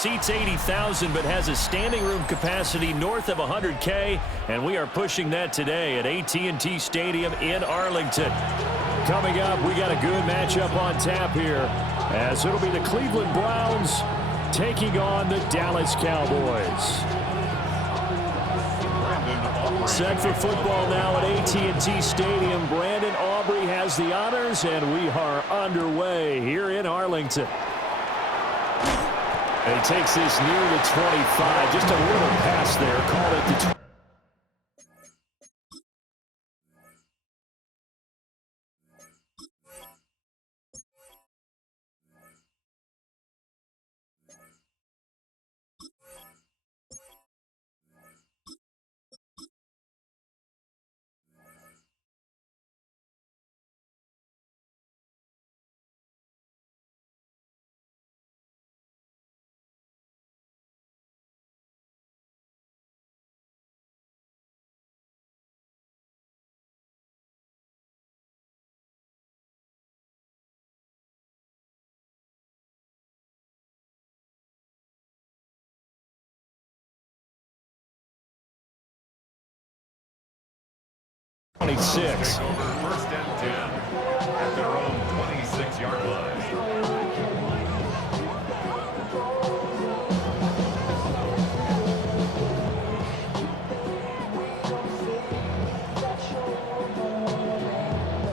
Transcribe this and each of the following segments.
seats 80,000 but has a standing room capacity north of 100K, and we are pushing that today at AT&T Stadium in Arlington. Coming up, we got a good matchup on tap here, as it'll be the Cleveland Browns taking on the Dallas Cowboys. Set for football now at AT&T Stadium. Brandon Aubrey has the honors, and we are underway here in Arlington. And he takes this near the 25. Just a little pass there. Call it the 20. First and 10 at their own 26-yard line.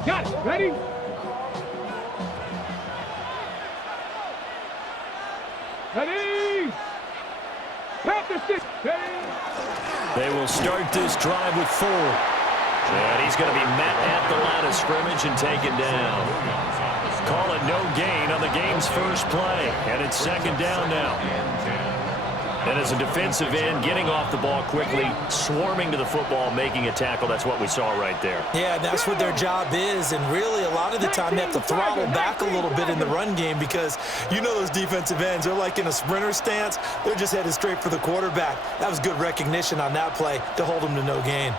Got it. Ready? Ready? Panther stick. They will start this drive with 4. And he's going to be met at the line of scrimmage and taken down. Call it no gain on the game's first play. And it's second down now. And as a defensive end, getting off the ball quickly, swarming to the football, making a tackle. That's what we saw right there. Yeah, that's what their job is. And really, a lot of the time, they have to throttle back a little bit in the run game because you know those defensive ends, they're like in a sprinter stance. They're just headed straight for the quarterback. That was good recognition on that play to hold them to no gain.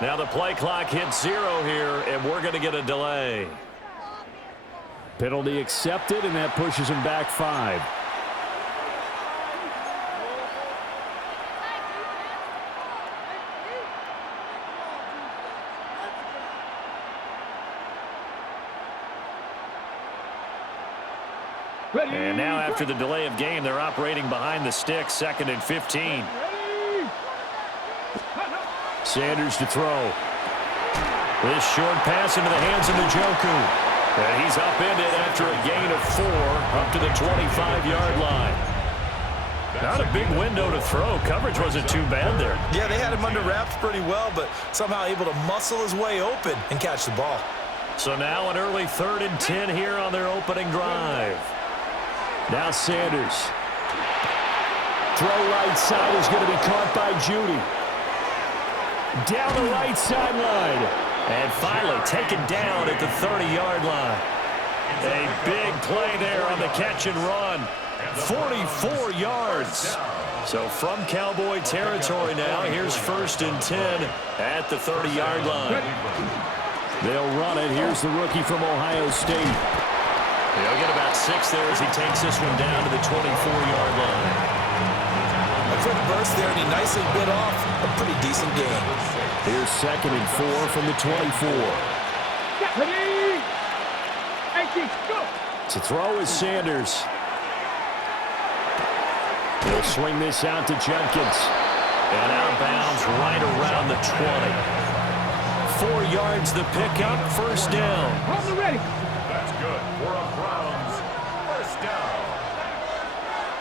Now the play clock hits 0 here, and we're going to get a delay. Penalty accepted, and that pushes him back 5. And now after the delay of game, they're operating behind the sticks, 2nd and 15. Sanders to throw. This short pass into the hands of Njoku. And he's upended after a gain of 4 up to the 25-yard line. Not a big window to throw. Coverage wasn't too bad there. Yeah, they had him under wraps pretty well, but somehow able to muscle his way open and catch the ball. So now an early 3rd and 10 here on their opening drive. Now Sanders. Throw right side is going to be caught by Judy. Down the right sideline. And finally taken down at the 30-yard line. A big play there on the catch and run. 44 yards. So from Cowboy territory now, here's 1st and 10 at the 30-yard line. They'll run it. Here's the rookie from Ohio State. He'll get about 6 there as he takes this one down to the 24-yard line. A quick burst there, and he nicely bit off a pretty decent game. Here's 2nd and 4 from the 24. Ready? Go. To throw is Sanders. He'll swing this out to Jenkins. And out of bounds right around the 20. 4 yards the pickup, 1st down. Hold it ready. That's good for a Browns 1st down.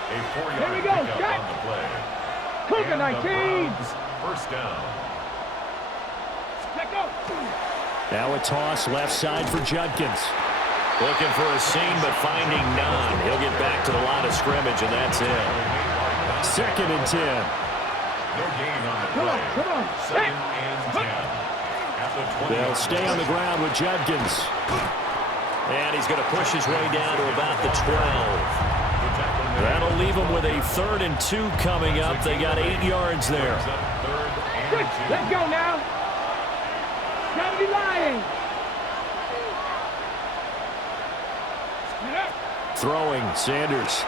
A 4-yard pickup on the play. Cougar 19. 1st down. Let go. Now a toss left side for Judkins. Looking for a seam, but finding none. He'll get back to the line of scrimmage, and that's it. 2nd and 10. No gain on the play. Come on. 2nd and 10. At the 20. They'll stay on the ground with Judkins. And he's going to push his way down to about the 12. That'll leave him with a 3rd and 2 coming up. They got 8 yards there. Let's go now. Gotta be lying. Throwing, Sanders.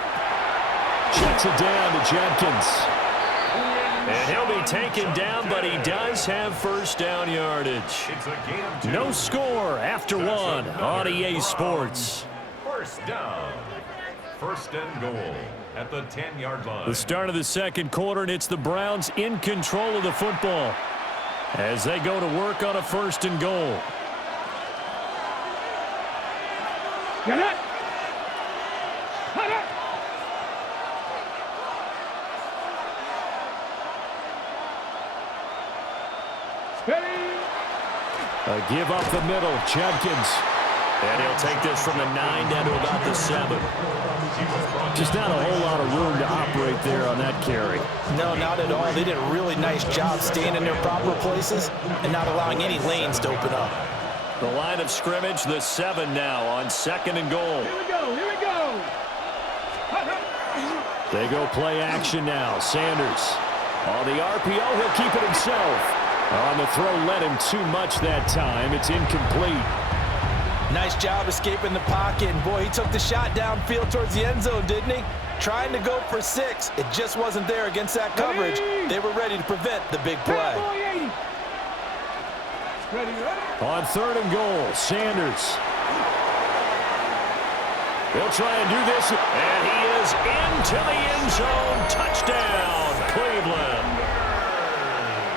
Checks it down to Jenkins. And he'll be taken down, but he does have first down yardage. No score after one on EA Sports. First down. First and goal at the 10-yard line. The start of the second quarter, and it's the Browns in control of the football as they go to work on a first and goal. Get it. Cut it. Steady. A give up the middle, Jenkins. And he'll take this from the 9 down to about the 7. Just not a whole lot of room to operate there on that carry. No, not at all. They did a really nice job staying in their proper places and not allowing any lanes to open up. The line of scrimmage, the 7 now on second and goal. Here we go. Here we go. They go play action now. Sanders on the RPO. He'll keep it himself. On the throw, led him too much that time. It's incomplete. Nice job escaping the pocket. And boy, he took the shot downfield towards the end zone, didn't he? Trying to go for 6. It just wasn't there against that coverage. They were ready to prevent the big play. Ready. On third and goal, Sanders. He'll try and do this, and he is into the end zone. Touchdown, Cleveland.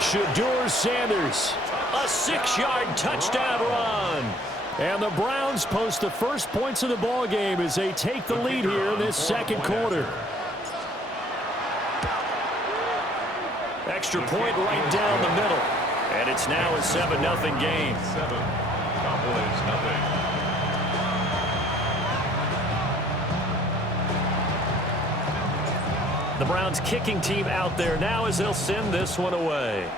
Shedeur Sanders, a 6-yard touchdown run. And the Browns post the first points of the ball game as they take the lead here in this second quarter. Extra point right down the middle. And it's now a 7-0 game. 7. Cowboys, nothing. The Browns kicking team out there now as they'll send this one away.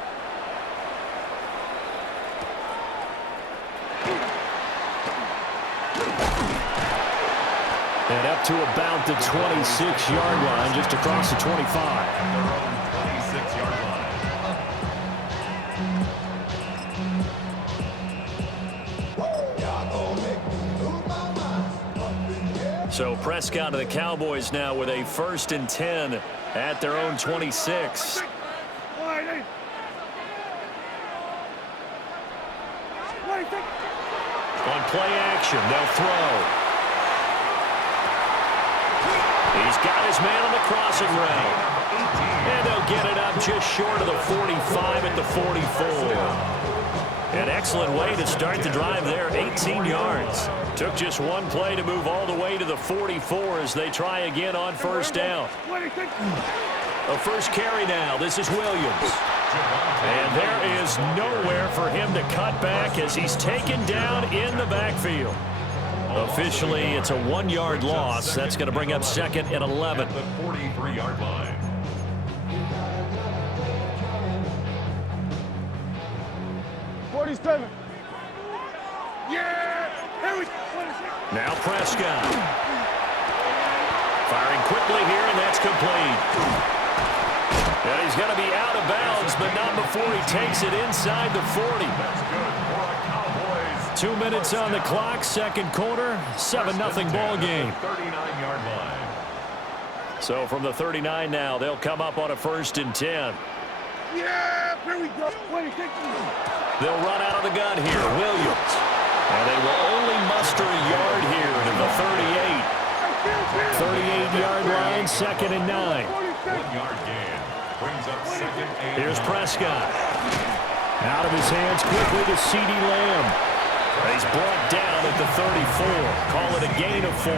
And up to about the 26-yard line, just across the 25. At their own 26-yard line. So Prescott and the Cowboys now with a 1st and 10 at their own 26. On play action, they'll throw. He's got his man on the crossing range. And they'll get it up just short of the 45 at the 44. An excellent way to start the drive there, 18 yards. Took just one play to move all the way to the 44 as they try again on first down. A first carry now. This is Williams. And there is nowhere for him to cut back as he's taken down in the backfield. Officially, it's a 1-yard loss. That's going to bring up 2nd and 11. At the 43-yard line. Now Prescott. Firing quickly here, and that's complete. And he's going to be out of bounds, but not before he takes it inside the 40. That's good for a Cowboys. 2 minutes on the clock, second quarter, 7-0 ball game. 39-yard line. So from the 39 now, they'll come up on a 1st and 10. Yeah, here we go. They'll run out of the gun here, Williams. And they will only muster a yard here to the 38. 38-yard line, 2nd and 9. 1-yard gain. Brings up 2nd and Here's Prescott. Out of his hands quickly to CeeDee Lamb. He's brought down at the 34. Call it a gain of 4.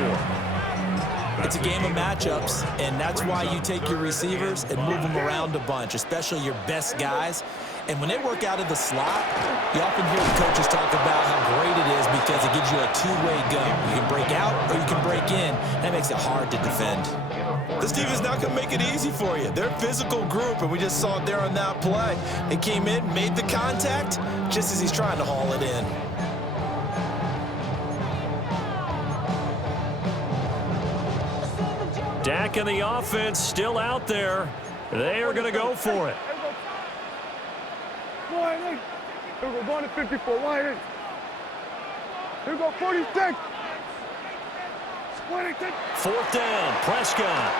It's a game of matchups, and that's why you take your receivers and move them around a bunch, especially your best guys. And when they work out of the slot, you often hear the coaches talk about how great it is because it gives you a two-way go. You can break out or you can break in. That makes it hard to defend. This team is not going to make it easy for you. They're a physical group, and we just saw it there on that play. They came in, made the contact, just as he's trying to haul it in. Dak and the offense still out there. They are going to go for it. Here we go, going to 54. Wide in. Here we go, 46. Fourth down, Prescott.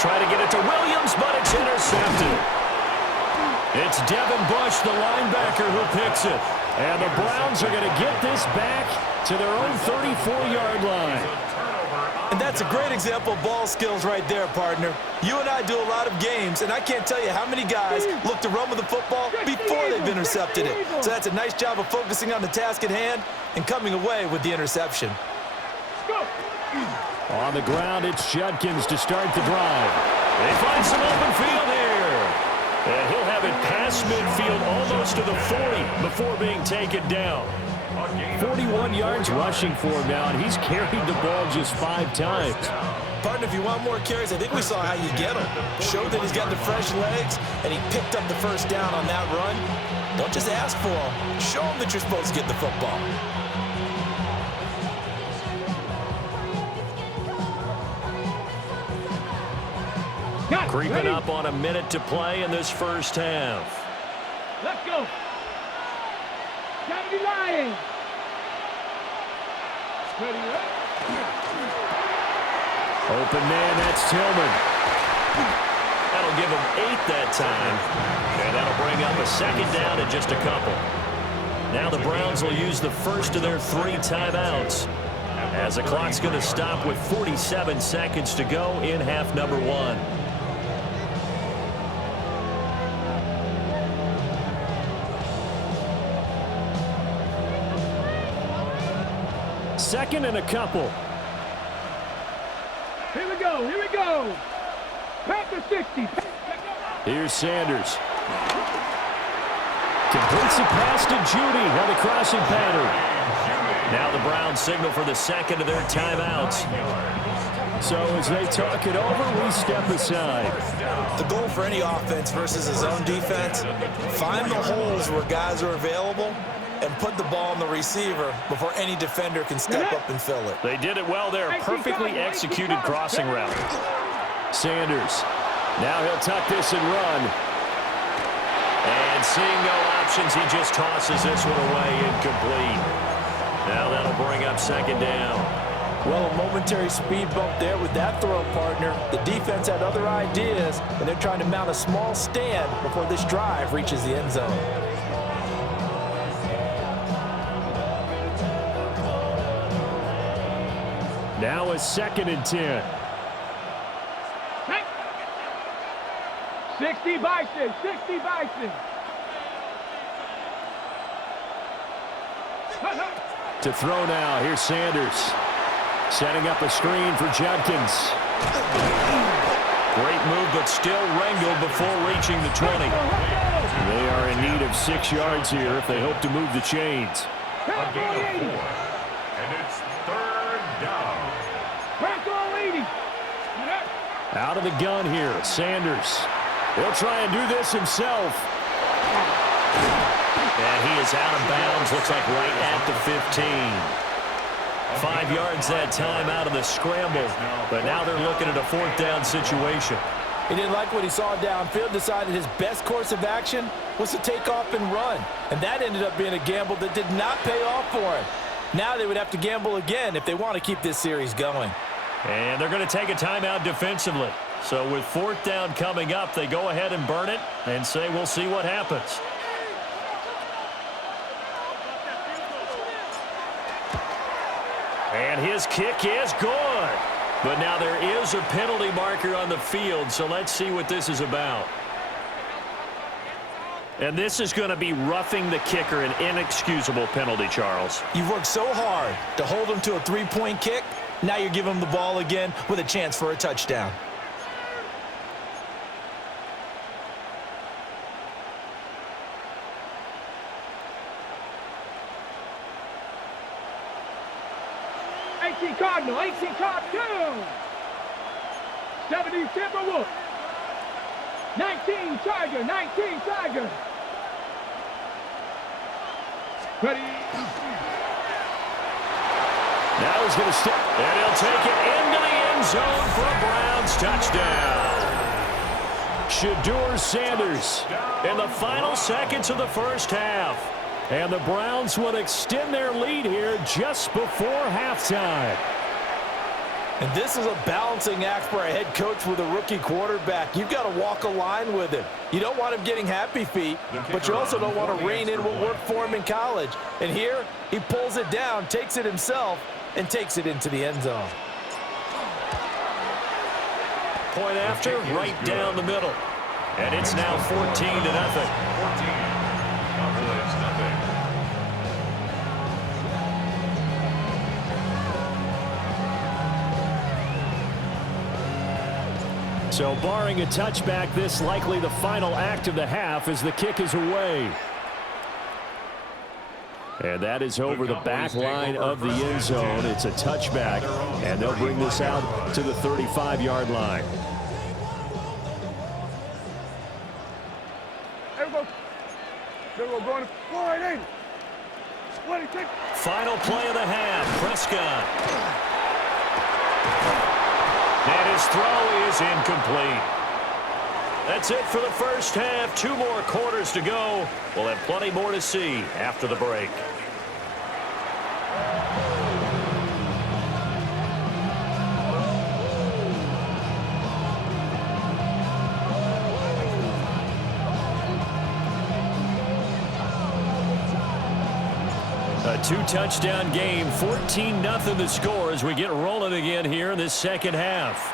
Try to get it to Williams, but it's intercepted. It's Devin Bush, the linebacker, who picks it. And the Browns are going to get this back to their own 34-yard line. And that's a great example of ball skills right there, partner. You and I do a lot of games, and I can't tell you how many guys look to run with the football before they've intercepted it. So that's a nice job of focusing on the task at hand and coming away with the interception. On the ground, it's Judkins to start the drive. They find some open field here. And he'll have it past midfield almost to the 40 before being taken down. 41 yards rushing for him now, and he's carried the ball just 5 times. Partner, if you want more carries, I think we saw how you get him. Showed that he's got the fresh legs, and he picked up the first down on that run. Don't just ask for him. Show him that you're supposed to get the football. Creeping up on a minute to play in this first half. Let's go. Gotta be lying. Open man, that's Tillman. That'll give him 8 that time. And that'll bring up a second down in just a couple. Now the Browns will use the first of their 3 timeouts, as the clock's going to stop with 47 seconds to go in half number 1. Second and a couple. Here we go. Here we go. Back to 60. Here's Sanders. Completes the pass to Judy on the crossing pattern. Now the Browns signal for the second of their timeouts. So as they talk it over, we step aside. The goal for any offense versus a zone defense, find the holes where guys are available and put the ball on the receiver before any defender can step up and fill it. They did it well there. Perfectly executed crossing route. Sanders. Now he'll tuck this and run. And seeing no options, he just tosses this one away, incomplete. Now that'll bring up second down. Well, a momentary speed bump there with that throw, partner. The defense had other ideas, and they're trying to mount a small stand before this drive reaches the end zone. Now a second and 10. 60 Bison. 60 Bison. To throw now. Here's Sanders. Setting up a screen for Judkins. Great move, but still wrangled before reaching the 20. They are in need of 6 yards here if they hope to move the chains. A gain of 4. And it's third down. Out of the gun here, Sanders. He'll try and do this himself. And he is out of bounds, looks like right at the 15. 5 yards that time out of the scramble. But now they're looking at a 4th down situation. He didn't like what he saw downfield, decided his best course of action was to take off and run. And that ended up being a gamble that did not pay off for him. Now they would have to gamble again if they want to keep this series going. And they're going to take a timeout defensively. So with 4th down coming up, they go ahead and burn it and say we'll see what happens. And his kick is good. But now there is a penalty marker on the field, so let's see what this is about. And this is going to be roughing the kicker, an inexcusable penalty, Charles. You've worked so hard to hold him to a 3-point kick. Now you're giving him the ball again with a chance for a touchdown. Cardinal, 18 Cardinal, 70 Timberwolves, 19 Tiger, 19 Tiger. Ready. Now he's going to step, and he'll take it into the end zone for a Browns touchdown. Shedeur Sanders in the final seconds of the first half. And the Browns would extend their lead here just before halftime. And this is a balancing act for a head coach with a rookie quarterback. You've got to walk a line with him. You don't want him getting happy feet, but you also don't want to rein in what worked for him in college. And here, he pulls it down, takes it himself, and takes it into the end zone. Point after, right down the middle. And it's now 14-0. 14. Cowboys, nothing. So barring a touchback, this likely the final act of the half as the kick is away. And that is over the back line of the end zone. It's a touchback, and they'll bring this out to the 35-yard line. There we go, going forward, ain't it? 26. Final play of the half, Prescott. And his throw is incomplete. That's it for the first half. 2 more quarters to go. We'll have plenty more to see after the break. A 2-touchdown game, 14-0 the score as we get rolling again here in this second half.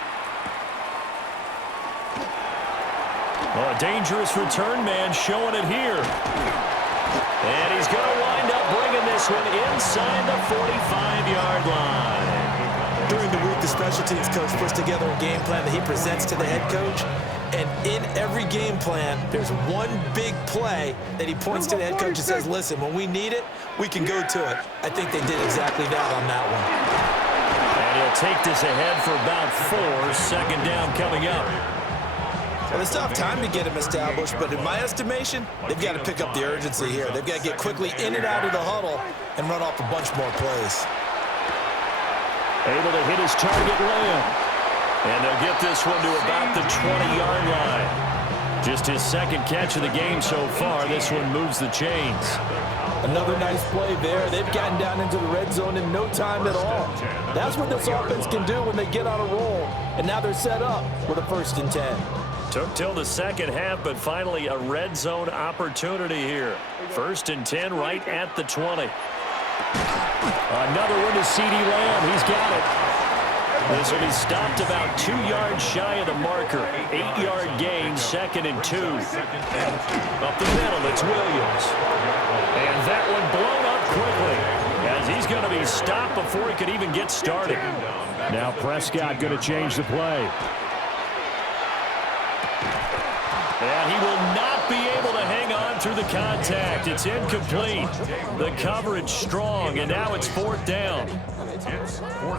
Oh, a dangerous return man showing it here. And he's going to wind up bringing this one inside the 45-yard line. During the week, the special teams coach puts together a game plan that he presents to the head coach. And in every game plan, there's one big play that he points to the head coach and says, listen, when we need it, we can go to it. I think they did exactly that on that one. And he'll take this ahead for about 4. Second down coming up. Well, they still have time to get him established, but in my estimation, they've got to pick up the urgency here. They've got to get quickly in and out of the huddle and run off a bunch more plays. Able to hit his target, Lamb. And they'll get this one to about the 20-yard line. Just his second catch of the game so far. This one moves the chains. Another nice play there. They've gotten down into the red zone in no time at all. That's what this offense can do when they get on a roll. And now they're set up with a 1st and 10. Took till the second half, but finally a red zone opportunity here. 1st and 10 right at the 20. Another one to C.D. Lamb. He's got it. This will be stopped about 2 yards shy of the marker. 8-yard gain, 2nd and 2. Up the middle, it's Williams. And that one blown up quickly as he's going to be stopped before he could even get started. Now Prescott going to change the play. And he will not be able to hang on through the contact. It's incomplete. The coverage strong, and now it's 4th down.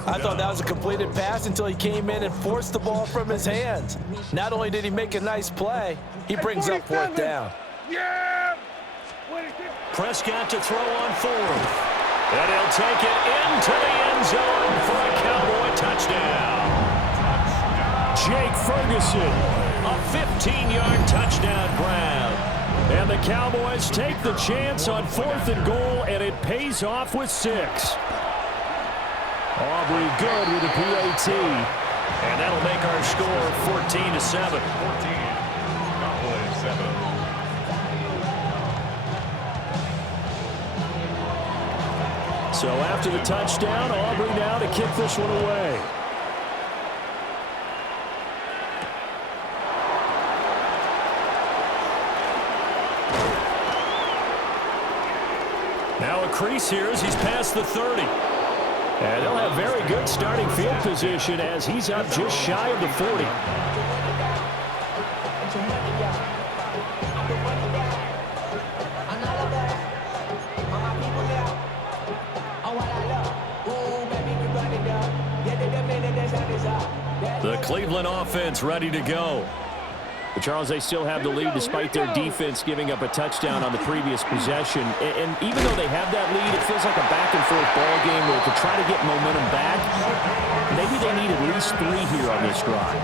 I thought that was a completed pass until he came in and forced the ball from his hands. Not only did he make a nice play, he brings up 4th down. Yeah! Prescott to throw on 4th. And he'll take it into the end zone for a Cowboy touchdown. Jake Ferguson. A 15-yard touchdown grab. And the Cowboys take the chance on 4th and goal, and it pays off with 6. Aubrey good with the PAT. And that'll make our score 14-7. 14. Cowboys 7. So after the touchdown, Aubrey now to kick this one away. Now a crease here as he's past the 30. And they'll have very good starting field position as he's up just shy of the 40. The Cleveland offense ready to go. But Charles, they still have the lead despite their defense giving up a touchdown on the previous possession. And even though they have that lead, it feels like a back-and-forth ball game where to try to get momentum back, maybe they need at least 3 here on this drive.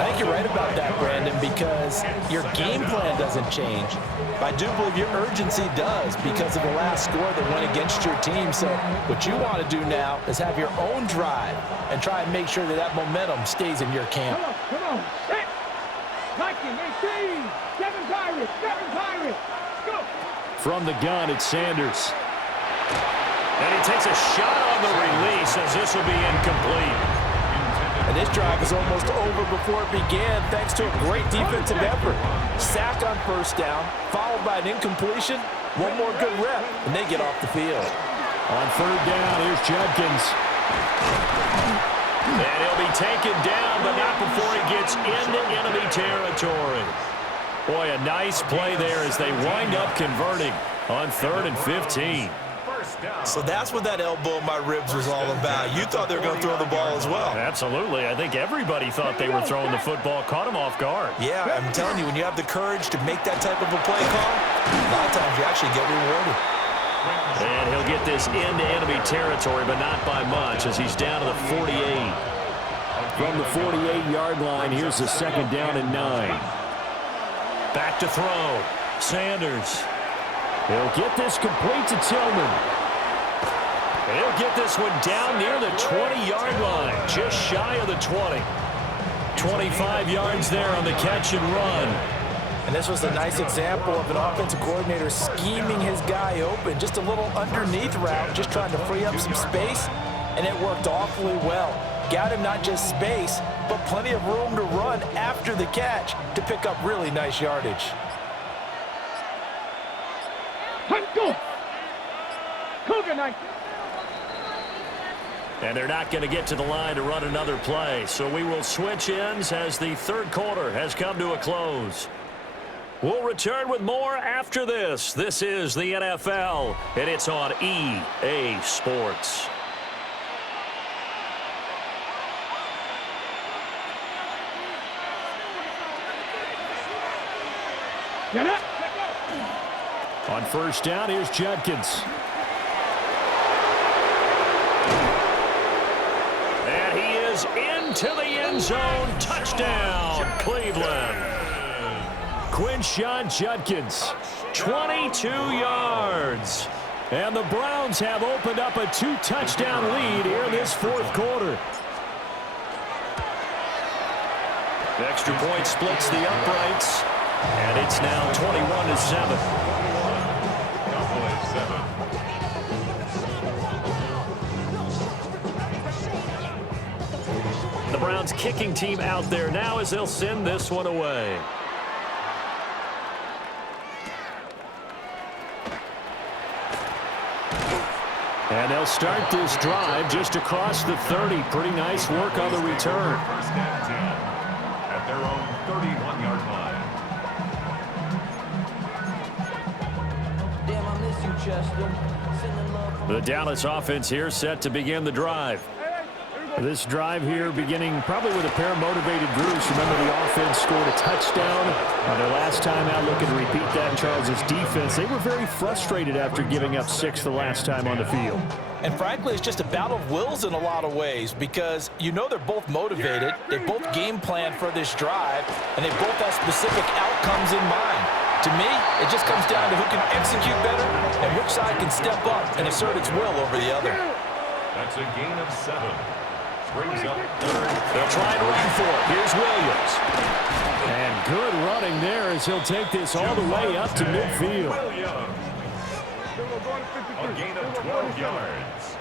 I think you're right about that, Brandon, because your game plan doesn't change. But I do believe your urgency does because of the last score that went against your team. So what you want to do now is have your own drive and try and make sure that that momentum stays in your camp. Come on. Set. Viking, 18. 7 Pirates. 7 Pirates. Go. From the gun, it's Sanders. And he takes a shot on the release as this will be incomplete. And this drive is almost over before it began thanks to a great defensive effort. Sack on first down, followed by an incompletion. One more good rep, and they get off the field. On third down, here's Judkins. And he'll be taken down, but not before he gets into enemy territory. Boy, a nice play there as they wind up converting on 3rd and 15. So that's what that elbow in my ribs was all about. You thought they were going to throw the ball as well. Absolutely. I think everybody thought they were throwing the football, caught him off guard. Yeah, I'm telling you, when you have the courage to make that type of a play call, a lot of times you actually get rewarded. And he'll get this into enemy territory, but not by much as he's down to the 48. From the 48-yard line, here's the 2nd down and 9. Back to throw. Sanders. He'll get this complete to Tillman. He'll get this one down near the 20-yard line, just shy of the 20. 25 yards there on the catch and run. And this was a nice example of an offensive coordinator scheming his guy open. Just a little underneath route, just trying to free up some space, and it worked awfully well. Got him not just space, but plenty of room to run after the catch to pick up really nice yardage. Go. Cougar night. And they're not going to get to the line to run another play. So we will switch ends as the 3rd quarter has come to a close. We'll return with more after this. This is the NFL, and it's on EA Sports. Get up. On first down, here's Judkins. And he is into the end zone. Touchdown, Cleveland. Quinshon Judkins, 22 yards. And the Browns have opened up a 2-touchdown lead here in this 4th quarter. The extra point splits the uprights. And it's now 21-7. The Browns kicking team out there now as they'll send this one away. And they'll start this drive just across the 30. Pretty nice work on the return. First down 10 at their own 31-yard line. Damn, I miss you, Chester. Sending love from The Dallas offense here set to begin the drive. This drive here beginning probably with a pair of motivated groups. Remember, the offense scored a touchdown. Their last time out, looking to repeat that in Charles' defense. They were very frustrated after giving up 6 the last time on the field. And frankly, it's just a battle of wills in a lot of ways because you know they're both motivated. They both game plan for this drive, and they both have specific outcomes in mind. To me, it just comes down to who can execute better and which side can step up and assert its will over the other. That's a gain of 7. Brings up 3rd. They'll try and run for it. Here's Williams. And good running there as he'll take this all the way up to midfield. Williams. A gain of 12 yards.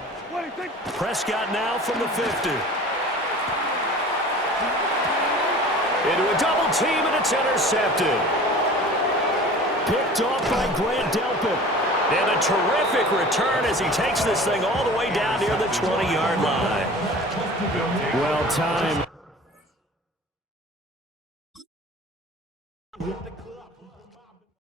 Prescott now from the 50. Into a double team, and it's intercepted. Picked off by Grant Delpit. And a terrific return as he takes this thing all the way down near the 20-yard line. Well timed.